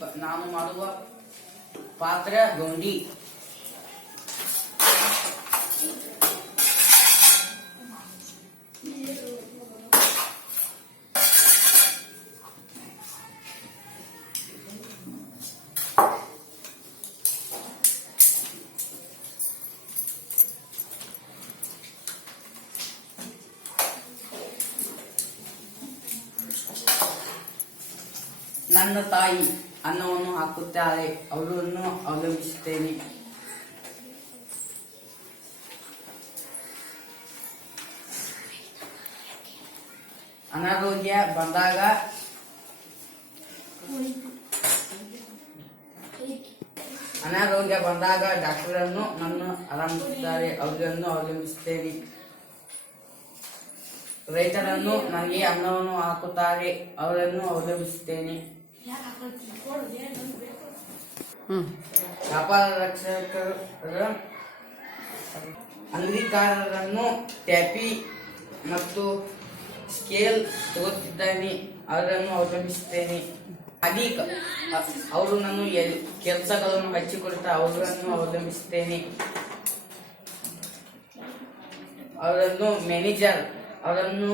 ನಾನು ಮಾಡುವ ಪಾತ್ರ ಗೋಂಡಿ. ನನ್ನ ತಾಯಿ ಅನ್ನವನ್ನು ಹಾಕುತ್ತಾರೆ, ಅವರನ್ನು ಅವಲಂಬಿಸುತ್ತೇನೆ. ಅನಾರೋಗ್ಯ ಬಂದಾಗ ಡಾಕ್ಟರನ್ನು ನನ್ನ ಆರಂಭಿಸುತ್ತಾರೆ, ಅವರನ್ನು ಅವಲಂಬಿಸುತ್ತೇನೆ. ರೈತರನ್ನು ನನಗೆ ಅನ್ನವನ್ನು ಹಾಕುತ್ತಾರೆ, ಅವರನ್ನು ಅವಲಂಬಿಸುತ್ತೇನೆ. ವ್ಯಾಪಾರ ರಕ್ಷಕರ ಅಂಗಡಿಕಾರರನ್ನು ಟ್ಯಾಪಿ ಮತ್ತು ಸ್ಕೇಲ್ ತಗೋತಿದ್ದೇನೆ, ಅವರನ್ನು ಅವಲಂಬಿಸುತ್ತೇನೆ. ಅಧಿಕ ಅವರು ನನ್ನ ಕೆಲಸಗಳನ್ನು ಹಚ್ಚಿಕೊಡುತ್ತಾರೆ, ಅವರನ್ನು ಅವಲಂಬಿಸುತ್ತೇನೆ. ಅವರನ್ನು ಮ್ಯಾನೇಜರ್, ಅವರನ್ನು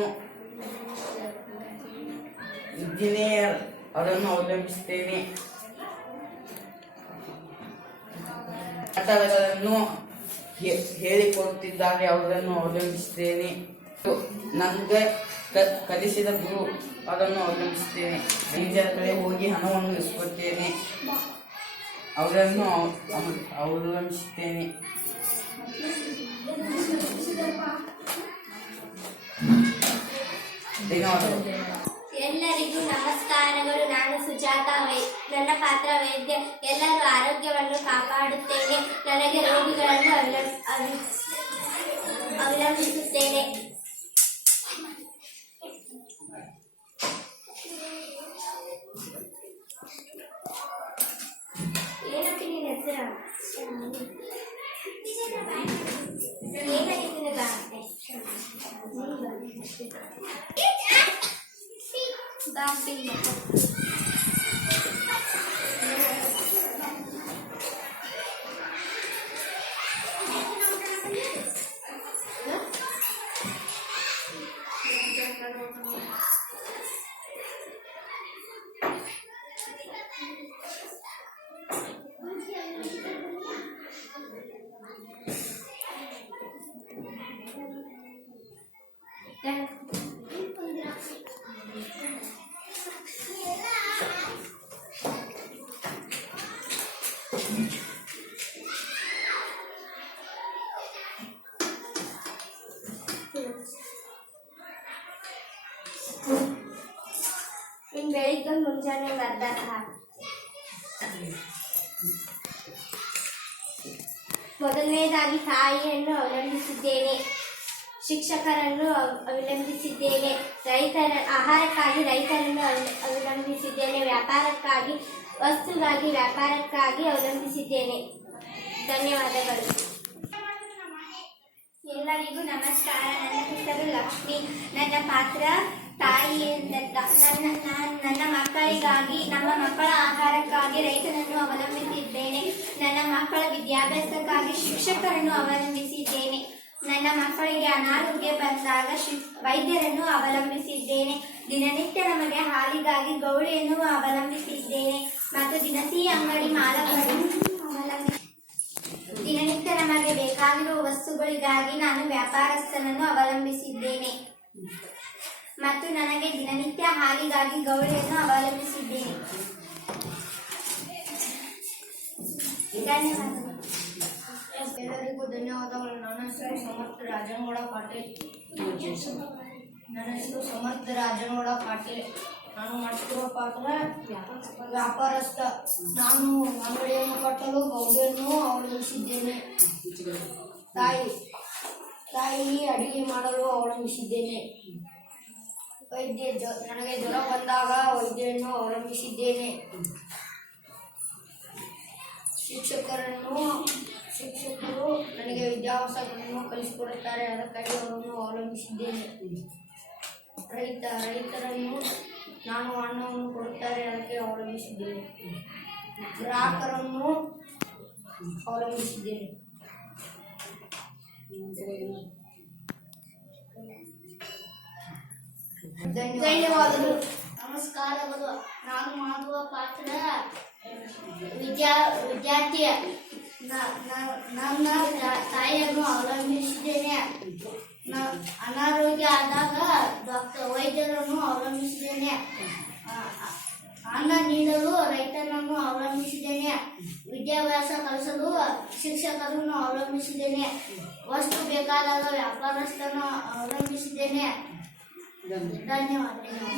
ಇಂಜಿನಿಯರ್, ಅವರನ್ನು ಅವಲಂಬಿಸುತ್ತೇನೆ. ಪಾಠಗಳನ್ನು ಹೇಳಿಕೊಡುತ್ತಿದ್ದಾರೆ, ಅವರನ್ನು ಅವಲಂಬಿಸುತ್ತೇನೆ. ನನಗೆ ಕಲಿಸಿದ ಗುರು, ಅವರನ್ನು ಅವಲಂಬಿಸುತ್ತೇನೆ. ಮ್ಯಾನೇಜರ್ ಕಡೆ ಹೋಗಿ ಹಣವನ್ನು ಇಸ್ಕೊಳ್ತೇನೆ, ಅವರನ್ನು ಅವಲಂಬಿಸುತ್ತೇನೆ. ಧನ್ಯವಾದಗಳು. ಎಲ್ಲರಿಗೂ ನಮಸ್ಕಾರಗಳು. ನಾನು ಸುಜಾತ. ನನ್ನ ಪಾತ್ರ ವೈದ್ಯ. ಎಲ್ಲರ ಆರೋಗ್ಯವನ್ನು ಕಾಪಾಡುತ್ತೇನೆ. ನನಗೆ ರೋಗಿಗಳನ್ನು ಅವಲಂಬಿಸುತ್ತೇನೆ. ಏನಕ್ಕೆ ನಿನ್ನ ಹೆಸರು? ಏನಾಗಿತ್ತು ನಿನಗ? ಬೆಳಿಗ್ಗೆ ಮುಂಜಾನೆ ಮೊದಲನೇದಾಗಿ ತಾಯಿಯನ್ನು ಅವಲಂಬಿಸಿದ್ದೇನೆ. ಶಿಕ್ಷಕರನ್ನು ಅವಲಂಬಿಸಿದ್ದೇನೆ. ಆಹಾರಕ್ಕಾಗಿ ರೈತರನ್ನು ಅವಲಂಬಿಸಿದ್ದೇನೆ. ವ್ಯಾಪಾರಕ್ಕಾಗಿ ವ್ಯಾಪಾರಕ್ಕಾಗಿ ಅವಲಂಬಿಸಿದ್ದೇನೆ. ಧನ್ಯವಾದಗಳು. ಎಲ್ಲರಿಗೂ ನಮಸ್ಕಾರ. ನನ್ನ ಹೆಸರು ಲಕ್ಷ್ಮಿ. ನನ್ನ ಪಾತ್ರ ತಾಯಿ. ನನ್ನ ಮಕ್ಕಳಿಗಾಗಿ, ನಮ್ಮ ಮಕ್ಕಳ ಆಹಾರಕ್ಕಾಗಿ ರೈತರನ್ನು ಅವಲಂಬಿಸಿದ್ದೇನೆ. ನನ್ನ ಮಕ್ಕಳ ವಿದ್ಯಾಭ್ಯಾಸಕ್ಕಾಗಿ ಶಿಕ್ಷಕರನ್ನು ಅವಲಂಬಿಸಿದ್ದೇನೆ. ನನ್ನ ಮಕ್ಕಳಿಗೆ ಅನಾರೋಗ್ಯ ಬಂದಾಗ ವೈದ್ಯರನ್ನು ಅವಲಂಬಿಸಿದ್ದೇನೆ. ದಿನನಿತ್ಯ ನಮಗೆ ಹಾಲಿಗಾಗಿ ಗೌಳಿಯನ್ನು ಅವಲಂಬಿಸಿದ್ದೇನೆ ಮತ್ತು ದಿನಸಿ ಅಂಗಡಿ ಮಾಲಕರನ್ನು ದಿನನಿತ್ಯ ನಮಗೆ ಬೇಕಾಗಿರುವ ವಸ್ತುಗಳಿಗಾಗಿ ನಾನು ವ್ಯಾಪಾರಸ್ಥನನ್ನು ಅವಲಂಬಿಸಿದ್ದೇನೆ ಮತ್ತು ನನಗೆ ದಿನನಿತ್ಯ ಹಾಲಿಗಾಗಿ ಗೌಳಿಯನ್ನು ಅವಲಂಬಿಸಿದ್ದೇನೆ. ಧನ್ಯವಾದಗಳು. ಎಲ್ಲರಿಗೂ ಧನ್ಯವಾದಗಳು. ನನ್ನ ಹೆಸರು ಸಮರ್ಥ ರಾಜನಗೌಡ ಪಾಟೀಲ್. ನಾನು ಮಾಡ್ತಿರುವ ಪಾತ್ರ ವ್ಯಾಪಾರಸ್ಥ. ನಾನು ಅಂಗಡಿಯನ್ನು ಕಟ್ಟಲು ಗೌಡಿಯನ್ನು ಅವಲಂಬಿಸಿದ್ದೇನೆ. ತಾಯಿ ಅಡಿಗೆ ಮಾಡಲು ಅವಲಂಬಿಸಿದ್ದೇನೆ. ನನಗೆ ಜ್ವರ ಬಂದಾಗ ವೈದ್ಯರನ್ನು ಅವಲಂಬಿಸಿದ್ದೇನೆ. ಶಿಕ್ಷಕರು ನನಗೆ ವಿದ್ಯಾಭ್ಯಾಸಗಳನ್ನು ಕಲಿಸಿಕೊಡುತ್ತಾರೆ, ಅದಕ್ಕಾಗಿ ಅವರನ್ನು ಅವಲಂಬಿಸಿದ್ದೇನೆ. ರೈತರನ್ನು ನಾನು ಹಣವನ್ನು ಕೊಡುತ್ತಾರೆ ಅದಕ್ಕೆ ಅವಲಂಬಿಸಿದ್ದೇನೆ. ಗ್ರಾಹಕರನ್ನು ಅವಲಂಬಿಸಿದ್ದೇನೆ. ಧನ್ಯವಾದಗಳು. ನಮಸ್ಕಾರಗಳು. ನಾನು ಮಾಡುವ ಪಾತ್ರ ವಿದ್ಯಾರ್ಥಿ. ನನ್ನ ತಾಯಿಯನ್ನು ಅವಲಂಬಿಸಿದ್ದೇನೆ. ಅನಾರೋಗ್ಯ ಆದಾಗ ವೈದ್ಯರನ್ನು ಅವಲಂಬಿಸಿದ್ದೇನೆ. ಅನ್ನ ನೀಡಲು ರೈತನನ್ನು ಅವಲಂಬಿಸಿದ್ದೇನೆ. ವಿದ್ಯಾಭ್ಯಾಸ ಕಲಿಸಲು ಶಿಕ್ಷಕರನ್ನು ಅವಲಂಬಿಸಿದ್ದೇನೆ. ವಸ್ತು ಬೇಕಾದಾಗ ವ್ಯಾಪಾರಸ್ಥರನ್ನು ಅವಲಂಬಿಸಿದ್ದೇನೆ. ಧನ್ಯವಾದ.